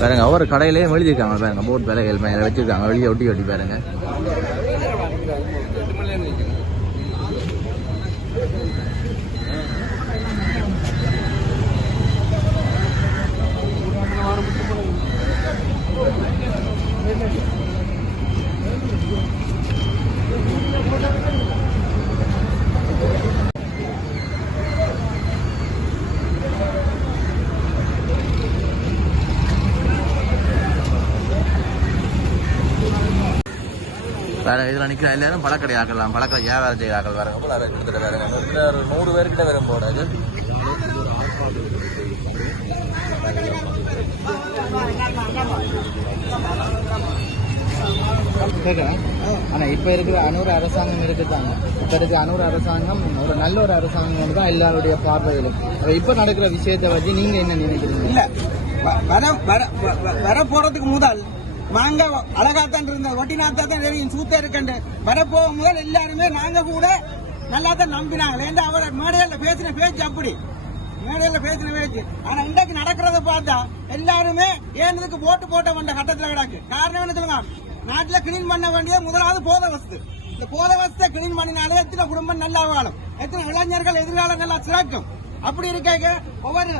பாருங்க ஒவ்வொரு கடையிலேயும் எழுதியிருக்காங்க பாருங்க போட் விலைகள் மேலே வச்சிருக்காங்க வெளியே ஒட்டி ஒட்டி பாருங்க. வேற இதில் நிற்கிற எல்லாரும் பழக்கடை ஆக்கலாம், பழக்கடை வியாபாரம் செய்ய ஆக்கல் வேற கிட்டத்தட்ட வேற 100 பேர்கிட்ட வரும் போடாது. ஆனா இப்ப இருக்கிற அனூர் அரசாங்கம் இருக்குதாங்க. இப்ப இருக்கிற அனூர் அரசாங்கம் ஒரு நல்ல ஒரு அரசாங்கம் தான் எல்லாருடைய பார்வையிலும். இப்ப நடக்கிற விஷயத்தை வச்சு நீங்க என்ன நினைக்கிறீங்க? இல்ல வர போறதுக்கு முதல் நாங்க அழகாத்தான் இருந்த ஒட்டினாத்தான் தெரியும் சூத்த இருக்கண்டு வரப்போக முதல் எல்லாருமே நாங்க கூட நல்லா தான் நம்பினாங்க. ஏன்னா அவர் மேடையில பேசின பேச்சு அப்படி மேடையில பேசின பேச்சு. ஆனா இன்றைக்கு நடக்கிறத பார்த்தா எல்லாருமே ஏனதுக்கு போட்டு போட்ட வந்த கட்டத்துல கிடக்கு. காரணம் என்ன சொல்லுங்க, நாட்டுல கிளீன் பண்ண வேண்டியது முதலாவது போத வசதி. இந்த போத வசத்தை கிளீன் பண்ணினாலே எத்தனை குடும்பம் நல்லா வாழும், எத்தனை இளைஞர்கள் எதிர்காலம் நல்லா சிறக்கும். அப்படி இருக்க ஒவ்வொரு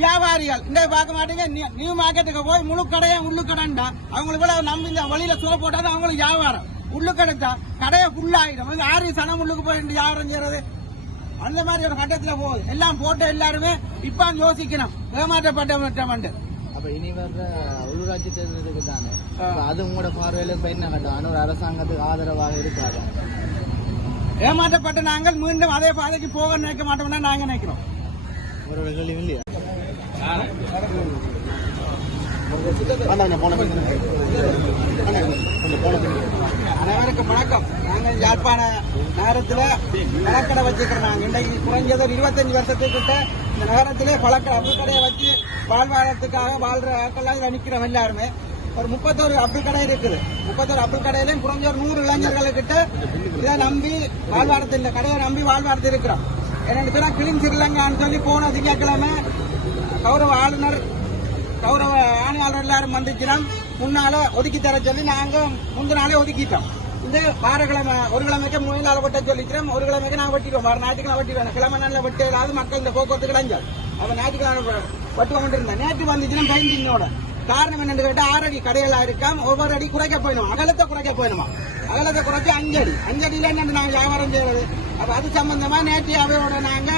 வியாபாரிகள் இந்த பார்க்க மாட்டீங்க. நியூ மார்க்கெட்டுக்கு போய் முழு கடையை உள்ளு கடைண்டா அவங்களுக்கு நம்பி இந்த வழியில சுர போட்டாதான் அவங்களுக்கு வியாபாரம். உள்ளு கடைச்சா கடையை ஃபுல்லாயிடும். 6 சனம் உள்ளுக்கு போய் வியாபாரம் செய்யறது அந்த மாதிரி ஒரு கட்டத்துல போகுது. எல்லாம் போட்டு எல்லாருமே இப்ப யோசிக்கணும் ஏமாற்றப்பட்ட. அப்ப இனி வர்ற உள்ளூராட்சி தேர்தலுக்கு தானே அது உங்களோட பார்வையில என்ன கட்டம் ஒரு அரசாங்கத்துக்கு ஆதரவாக இருக்காது. ஏமாற்றப்பட்ட நாங்கள் மீண்டும் அதே பாதைக்கு போக நினைக்க மாட்டோம்னா நாங்க நினைக்கிறோம். ஒரு கேள்வி இல்லையா? அனைவருக்கும் வணக்கம். நாங்கள் யாழ்ப்பாண நகரத்துல பழக்கடை வச்சுக்கிறோம். நாங்க இன்றைக்கு குறைஞ்சது 25 வருஷத்துக்கிட்ட இந்த நகரத்திலே பழக்கடை அப்பல் கடையை வச்சு வாழ்வாதாரத்துக்காக வாழ்ற ஆட்கள் நிக்கிறோம். எல்லாருமே ஒரு 31 அப்பல் கடை இருக்குது. 31 அப்பல் கடையிலையும் குறைஞ்ச ஒரு 100 இளைஞர்களுக்கிட்ட இதை நம்பி வாழ்வாரத்து இந்த கடையை நம்பி வாழ்வாரத்து இருக்கிறோம். என்னென்னு சொன்னா கிளீன் ஸ்ரீலங்கான்னு சொல்லி போன திங்கட்கிழமை கௌரவ ஆணையாளர் எல்லாரும் வந்துச்சுன்னா முன்னால ஒதுக்கி தர சொல்லி நாங்க முந்தின நாளே ஒதுக்கிட்டோம். இந்த வாரக்கிழமை ஒரு கிழமைக்கு 3 நாள் வெட்ட சொல்லிக்கிறோம். ஒரு கிழமைக்கு நான் வெட்டிடுவோம். வார ஞாயிற்றுக்கிழமை வெட்டிடுவேன். கிழமை நாளில் வெட்டாது மக்கள் இந்த போக்குவரத்து கிடைஞ்சால் அவன் ஞாயிற்றுக்கிழமை வெட்டுவ கொண்டு இருந்தேன். நேற்று வந்துச்சுன்னா பயஞ்சினோட காரணம் என்னன்னு கேட்டா 6 அடி கடையெல்லாம் இருக்காம ஒவ்வொரு அடி குறைக்க போயிடுமா, அகலத்தை குறைக்க போயிடுமா. அகலத்தை குறைச்சி 5 அடி 5 அடியில என்ன நாங்க வியாபாரம் செய்யறது. அப்ப அது சம்பந்தமா நேற்று அவையோட நாங்க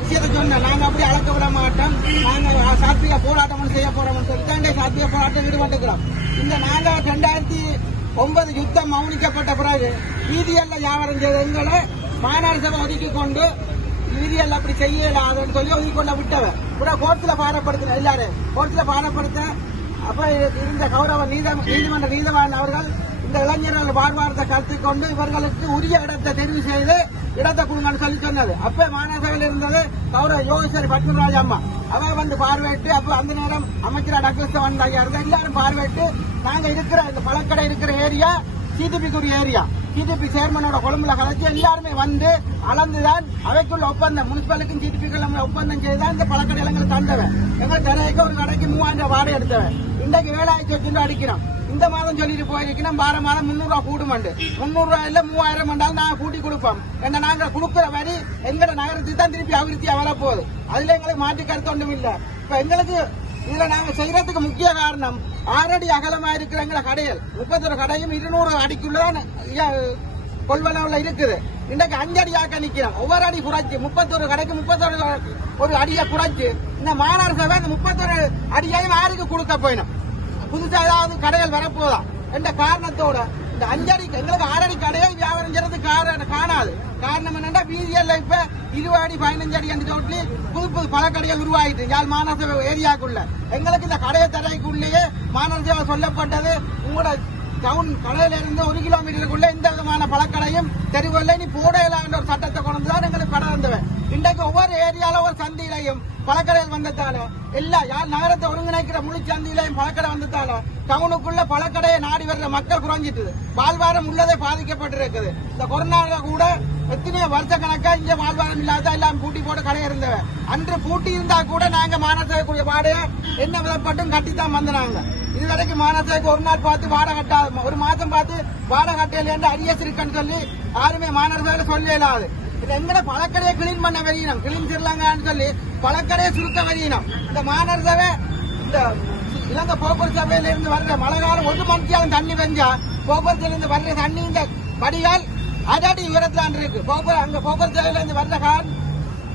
விஷயத்தை சொன்னோம். நாங்க அப்படி அளக்க விட மாட்டோம், நாங்க சாத்விக போராட்டம் செய்ய போறோம்னு சொல்லிட்டு சாத்விக போராட்டம் ஈடுபட்டுக்கிறோம். இந்த நாங்க 2009 யுத்தம் மௌனிக்கப்பட்ட பிறகு வீதியல்ல வியாபாரம் செய்த எங்களை மாநாடு சபை ஒதுக்கி கொண்டு வீதியல்ல அப்படி செய்யலாதுன்னு சொல்லி ஒதுக்கி கொண்ட விட்டவன் கூட கோர்ட்ல பாடப்படுத்தின எல்லாரும் கோர்ட்ல பாடப்படுத்த. அப்ப இருந்த கௌரவ நீதிமன்ற நீதிவான் அவர்கள் இந்த இளைஞர்கள் வாழ்வாரத்தை கற்றுக்கொண்டு இவர்களுக்கு உரிய இடத்தை தெரிவு செய்து இடத்தை கொடுங்கன்னு சொல்லி சொன்னது. அப்ப மாநகரில் இருந்தது கௌரவ யோகேஸ்வரி பத்மராஜ் அம்மா. அவ வந்து பார்வையிட்டு அப்ப அந்த நேரம் அமைச்சர் டாக்டர் வந்தாங்க இருந்தா எல்லாரும் பார்வையிட்டு நாங்க இருக்கிற இந்த பழக்கடை இருக்கிற ஏரியா சிடிபிக்குரிய ஏரியா சிடிபி சேர்மனோட கொழும்புல கலைச்சு எல்லாருமே வந்து அளந்துதான் அவைக்குள்ள ஒப்பந்தம் முனிசிபாலிட்டிக்கும் சிடிபிக்குள்ள ஒப்பந்தம் செய்துதான் இந்த பழக்கடை எங்களை தந்தவன். எங்களை தரைக்கு ஒரு கடைக்கு 3000 வாடகை எடுத்தவன். இன்றைக்கு 7000 அடிக்கிறோம். இந்த மாதம் சொல்லிட்டு போயிருக்கோம் வார மாதம் 300 ரூபா கூடுமாண்டு. 300 ரூபாய் இல்ல 3000 மண்டாலும் நாங்க கூட்டி கொடுப்போம். ஏன்னா நாங்க கொடுக்குற வரி எங்க நகரத்துக்கு தான் திருப்பி அபிவிருத்தியா வரப்போகுது. அதுல எங்களுக்கு மாற்றி கருத்து ஒன்றும் இல்ல. இப்ப எங்களுக்கு இதுல நாங்க செய்யறதுக்கு முக்கிய காரணம் 6 அடி அகலமா இருக்கிற எங்களை கடைகள் 31 கடையும் 200 அடிக்குள்ளதான் கொள்வனவுல இருக்குது. இன்றைக்கு 5 அடியாக்க நிக்கிறோம். ஒவ்வொரு அடி குறைச்சு 31 கடைக்கு 31 ஒரு அடியை குறைச்சு இந்த மாநகர சபை இந்த 31 அடியையும் 6க்கு கொடுக்க போயிடும். புதுசா ஏதாவது கடைகள் வரப்போதா என்ற காரணத்தோட இந்த 5 அடி எங்களுக்கு 6 அடி கடைகள் வியாபாரம் செய்யறது காணாது. காரணம் என்னன்னா வீதியல்ல இப்ப 20 அடி 15 அடி என்று சொல்லி புது பல கடைகள் உருவாயிட்டு யாழ் மாநகர ஏரியாக்குள்ள எங்களுக்கு இந்த கடையை தரைக்குள்ளேயே மாநகர சொல்லப்பட்டது உங்களோட டவுன் கடையில இருந்து 1 கிலோமீட்டருக்குள்ள எந்த விதமான பழக்கடையும் தெருவில் நீ போடையிலான்ற ஒரு சட்டத்தை கொண்டு தான் எங்களுக்கு கடை இருந்தவன். இன்றைக்கு ஒவ்வொரு ஏரியால ஒரு சந்தையிலையும் பழக்கடையில் வந்ததால எல்லா யார் நகரத்தை ஒருங்கிணைக்கிற முழு சந்தையிலையும் பழக்கடை வந்ததால டவுனுக்குள்ள பழக்கடையை நாடி வர்ற மக்கள் குறைஞ்சிட்டு வாழ்வாரம் உள்ளதே பாதிக்கப்பட்டிருக்குது. இந்த கொரோனால கூட எத்தனையோ வருஷ கணக்கா இங்க வாழ்வாரம் இல்லாத எல்லாம் பூட்டி போட்டு கடை இருந்தவன். அன்று பூட்டி இருந்தா கூட நாங்க மாநகரசபைக்குரிய வாடகை என்ன விதப்பட்டும் கட்டித்தான் வந்தாங்க. இதுவரைக்கும் மாநகரசபைக்கு ஒரு நாள் பார்த்து வாடகை கட்டா, ஒரு மாசம் பார்த்து வாடகை கட்டையில அரியஸ் இருக்குன்னு சொல்லி யாருமே மாநகரசபையில சொல்ல இயலாது. இது எங்கட பழக்கடையை கிளீன் பண்ண வரையினோம், கிளீன் செய்யலாங்கன்னு சொல்லி பழக்கடையை சுருக்க வரையினோம். இந்த மாநகரசபை இந்த இலங்கை போக்குவரத்து சபையில இருந்து வர்ற மழை காலம் 1 மணித்தியாலும் தண்ணி பெஞ்சா போக்குவரத்துல இருந்து வர்ற தண்ணி இந்த வடிகால் அடி உயரத்துல இருக்கு. அங்க போக்குவரத்து சபையில இருந்து வர்ற கால்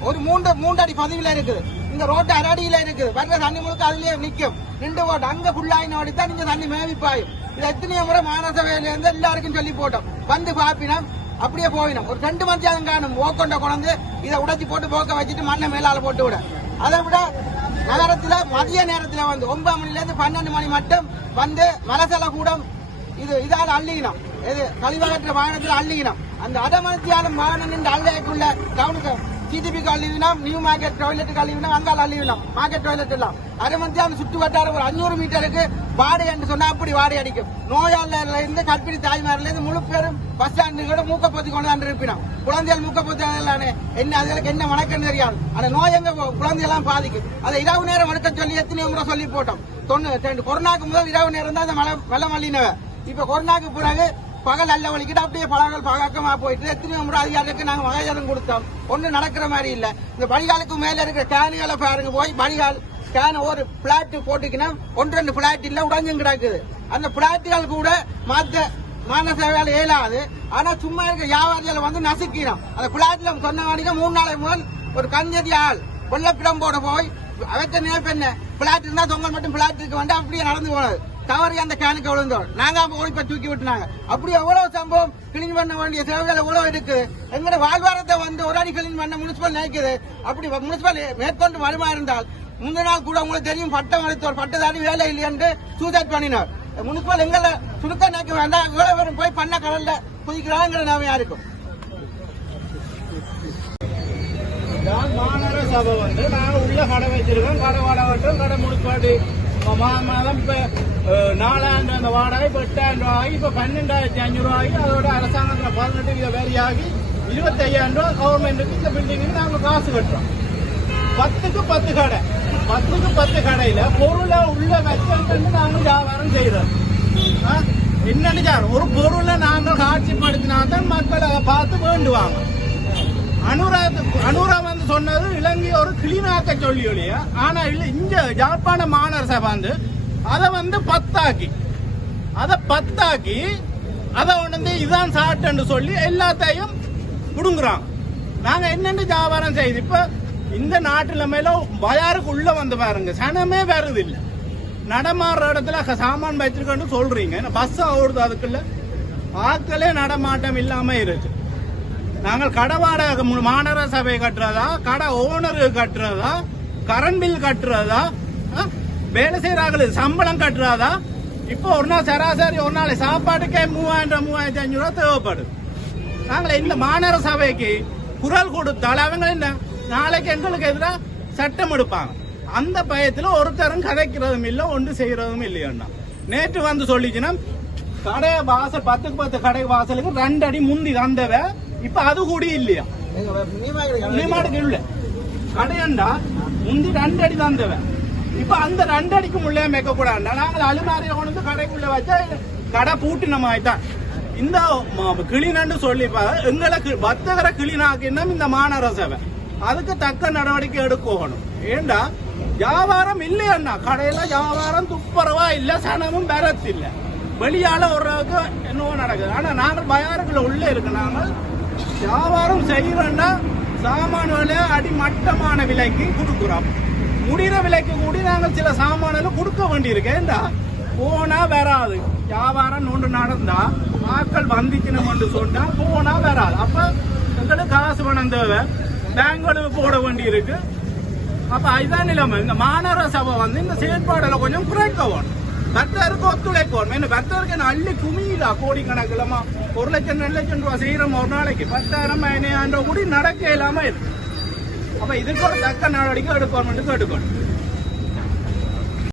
ஒரு 3 அடி பதிவுல இருக்குது. இந்த ரோட்டு அரடியில இருக்குது. வர்ற தண்ணி முழுக்க அதுலயே நிக்கும். 2 ஓட்டு அங்க ஃபுல்லாயினோடி தான் இங்க தண்ணி மேவிப்பாயும். இது எத்தனையோ முறை மாநகரசபையில இருந்து எல்லாருக்கும் சொல்லி போட்டோம். வந்து பாப்பினோம், அப்படியே போயிடும். ஒரு 2 மணித்தியாலும் காணும் ஓக்கொண்ட கொண்டு இதை உடைச்சி போட்டு போக்க வச்சுட்டு மண்ணை மேலால போட்டு விட. அதை விட நகரத்துல மதிய நேரத்துல வந்து 9 மணில இருந்து 12 மணி மட்டும் வந்து மலசல கூடம் இதால அள்ளிக்கணும். இது கழிவகற்ற வாகனத்துல அள்ளிக்கணும். அந்த அடமணித்தியாலும் வாகனம் நின்று அள்ளைக்குள்ள டவுனுக்கு சிடிபி கழிவினோம், நியூ மார்க்கெட் டாய்லெட் கழிவினோம், அங்கால அள்ளிவினோம். மார்க்கெட் டாய்லெட் எல்லாம் அரைமணித்தியாலும் சுற்று வட்டாரம் ஒரு 500 மீட்டருக்கு வாடகை என்று சொன்னா அப்படி வாடகை அடிக்கும். நோயாளர்ல இருந்து கற்பிணி தாய்மாரில இருந்து முழு பேரும் பஸ் ஸ்டாண்டு கூட மூக்கப்பத்தி கொண்டு இருப்பினோம். குழந்தைகள் மூக்கப்பத்தி என்ன அதுகளுக்கு என்ன வணக்கம் தெரியாது. அந்த நோய் எங்க குழந்தைகள்லாம் பாதிக்கும். அதை இரவு நேரம் எடுக்க சொல்லி எத்தனையோ முறை சொல்லி போட்டோம். 92 கொரோனாக்கு முதல் இரவு நேரம் தான் அந்த வெள்ளம் அள்ளினவ. இப்ப கொரோனாக்கு பிறகு பகல் அல்ல வலிக்கிட்டு அப்படியே பழக்கமா போயிட்டு எத்தனையோ முறை அதிகாரிக்கு நாங்க வகையாளம் கொடுத்தோம். ஒண்ணு நடக்கிற மாதிரி இல்ல. இந்த வடிகாலுக்கு மேல இருக்கிற கேனுகளை பாருங்க, போய் வடிகால் கேன் ஒரு பிளாட் போட்டுக்கணும். 1-2 பிளாட் இல்ல உடஞ்சும் கிடக்குது. அந்த பிளாட்டுகள் கூட மாநகரசபையால இயலாது. ஆனா சும்மா இருக்க வியாபாரிகளை வந்து நசுக்கிறோம். அந்த பிளாட்ல சொன்ன 3 நாளை முதல் ஒரு கஞ்சதி ஆள் வெள்ளப்பிடம்போட போய் அவற்ற நேர்பெண்ண பிளாட் இருந்தா தொங்கல் மட்டும் பிளாட்டுக்கு வந்து அப்படியே நடந்து போனது தவறி அந்த கேனுக்கு விழுந்தோம். நாங்க இப்ப தூக்கி விட்டுனாங்க. அப்படி எவ்வளவு சம்பவம் கிளீன் பண்ண வேண்டிய சேவைகள் எவ்வளவு இருக்கு. எங்கட வாழ்வாரத்தை வந்து ஒரு அடி கிளீன் பண்ண முனிசிபல் நினைக்குது. அப்படி முனிசிபல் மேற்கொண்டு வருமா இருந்தால் முந்தின நாள் கூட உங்களுக்கு தெரியும் பட்டம் அளித்தோர் பட்டதாரி வேலை இல்லை என்று சூசைட் பண்ணினார். முனிசிபல் எங்களை சுருக்க நினைக்க வேண்டாம். இவ்வளவு பேரும் போய் பண்ண கடல்ல குதிக்கிறாங்கிற நாம இருக்கும். மாநகர சபை வந்து நாங்க உள்ள கடை வச்சிருக்கோம். கடை வாடகை கடை முழுப்பாடு மாதம் இப்ப 4,000 அந்த வாடகை இப்ப 8,000 ரூபாய், இப்ப 12,500 ரூபாய். அதோட அரசாங்கத்துல 18 வேறையாகி 25,000 ரூபாய் கவர்மெண்ட்டுக்கு இந்த பில்டிங்கு நாங்க காசு கட்டுறோம். 10க்கு 10 கடை, 10க்கு 10 கடையில பொருளை உள்ள வச்சு நாங்க வியாபாரம் செய்யறோம். என்னன்னு சார், ஒரு பொருளை நாங்கள் காட்சிப்படுத்தினாதான் மக்கள் அதை பார்த்து வேண்டுவாங்க. அனுரா வந்து சொன்னது இலங்கை ஒரு கிளீனாக்க சொல்லி ஒழிய, ஆனா இல்ல இங்க ஜாப்பான மாநகர சபை வந்து அதை வந்து 10 ஆக்கி அதை வந்து இதான் சாட்டுன்னு சொல்லி எல்லாத்தையும் புடுங்குறாங்க. நாங்க என்னென்னு வியாபாரம் செய்யுது. இப்ப இந்த நாட்டுல மேல பயாருக்கு உள்ள வந்து பாருங்க, சனமே வருது இல்ல. நடமாடுற இடத்துல சாமான் வச்சிருக்கேன்னு சொல்றீங்க, பஸ் ஓடுது, அதுக்குள்ள ஆட்களே நடமாட்டம் இல்லாம இருக்கு. நாங்கள் கடை வாடகை மாநகர சபை கட்டுறதா, கடை ஓனரு கட்டுறதா, கரண்ட் பில் கட்டுறதா, வேலை செய்யறாங்களுக்கு சம்பளம் கட்டுறதா. இப்போ ஒரு நாள் சராசரி ஒரு நாள் சாப்பாட்டுக்கே 3,000-3,500 ரூபாய் தேவைப்படுது. நாங்கள் இந்த மாநகர சபைக்கு குரல் கொடுத்தால் அவங்க என்ன நாளைக்கு எங்களுக்கு எதிராக சட்டம் எடுப்பாங்க. அந்த பயத்துல ஒருத்தரும் கதைக்கிறதும் இல்லை, ஒன்று செய்யறதும் இல்லையா. நேற்று வந்து சொல்லிச்சுன்னா கடை வாசல் 10க்கு 10 கடை வாசலுக்கு 2 அடி முந்தி தந்தவ, இப்ப அது கூட இல்லையா. இல்ல கடையண்டா முந்தி 2 அடி தந்தவ, இப்ப அந்த 2 அடிக்கு முள்ளே மேய்க்க கூடாண்டா. நாங்கள் அலுமாரியை கொண்டு கடைக்குள்ள வச்சா கடை பூட்டின மாதிரிதான். இந்த கிளீனு சொல்லி எங்களுக்கு வர்த்தகர கிளீனாக்கினா இந்த மாநகர சபை அதுக்கு தக்க நடவடிக்கை எடுக்கணும். ஏண்டா வியாபாரம் இல்லையண்ணா, கடையில வியாபாரம் துப்புரவா இல்ல, சனமும் பெறத்து இல்ல, வெளியால ஒரு என்னவோ நடக்குது. ஆனா நாங்கள் பயாருக்குள்ள உள்ள இருக்கு. நாங்கள் வியாபாரம் செய்யறோம்னா சாமான விலை அடிமட்டமான விலைக்கு கொடுக்குறோம். முடிகிற விலைக்கு கூடி நாங்கள் சில சாமான்கள் கொடுக்க வேண்டியிருக்கு. ஏண்டா போனா வராது, வியாபாரம் ஒன்று நடந்தா ஆட்கள் வந்திக்கணும் சொன்னா போனா வராது. அப்ப எங்களுக்கு காசு பணம் தேவை, பேங்களுக்கு போட வேண்டி இருக்கு. அப்ப அதுதான் நிலைமை. இந்த மாநகர சபை வந்து இந்த செயற்பாடுல கொஞ்சம் குறைக்க வேணும், மற்றருக்கு ஒத்துழைக்கணும். என்ன பக்தருக்கு என்ன அள்ளி குமியுதா கோடிக்கணக்கிலமா 1 லட்சம் 2 லட்சம் ரூபாய் செய்யறோம் ஒரு நாளைக்கு 10,000 கூடி நடக்க இல்லாம இருக்கு. அப்ப இதுக்கு ஒரு தக்க நடவடிக்கை எடுக்கணும் கேட்டுக்கணும்.